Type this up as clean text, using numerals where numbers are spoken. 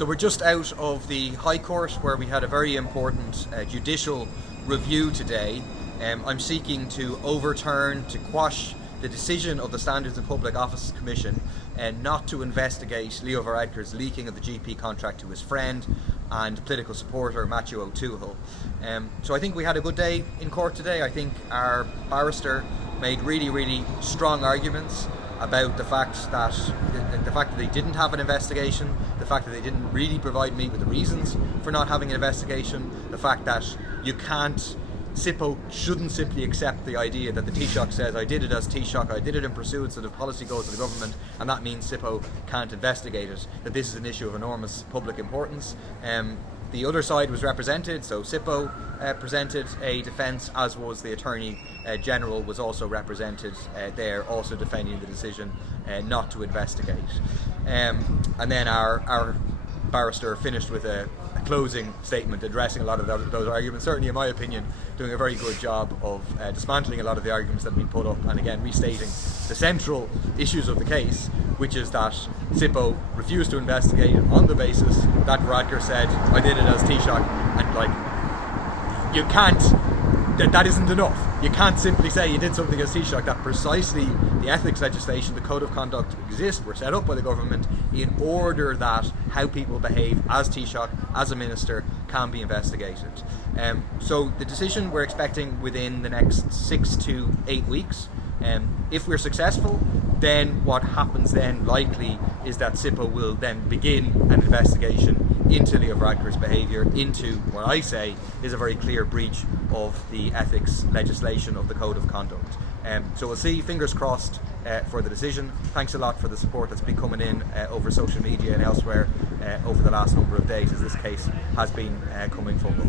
So we're just out of the High Court where we had a very important judicial review today. I'm seeking to quash the decision of the Standards and Public Office Commission not to investigate Leo Varadkar's leaking of the GP contract to his friend and political supporter Matthew O'Toole. So I think we had a good day in court today. I think our barrister made really strong arguments about the fact that they didn't have an investigation, the fact that they didn't really provide me with the reasons for not having an investigation, the fact that SIPO shouldn't simply accept the idea that the Taoiseach says, I did it as Taoiseach, I did it in pursuance of the policy goals of the government, and that means SIPO can't investigate it, that this is an issue of enormous public importance. The other side was represented, so SIPO presented a defence, as was the Attorney General was also represented there, also defending the decision not to investigate. And then our barrister finished with a closing statement addressing a lot of those arguments, certainly in my opinion doing a very good job of dismantling a lot of the arguments that have been put up, and again restating the central issues of the case, which is that SIPO refused to investigate on the basis that Varadkar said, I did it as Taoiseach, and you can't, that isn't enough. You can't simply say you did something as Taoiseach. That precisely the ethics legislation, the code of conduct exists, were set up by the government in order that how people behave as Taoiseach, as a minister, can be investigated. So the decision we're expecting within the next 6 to 8 weeks. If we're successful, then what happens then likely is that SIPO will then begin an investigation into Leo Varadkar's behaviour, into what I say is a very clear breach of the ethics legislation of the Code of Conduct. So we'll see, fingers crossed for the decision. Thanks a lot for the support that's been coming in over social media and elsewhere over the last number of days as this case has been coming forward.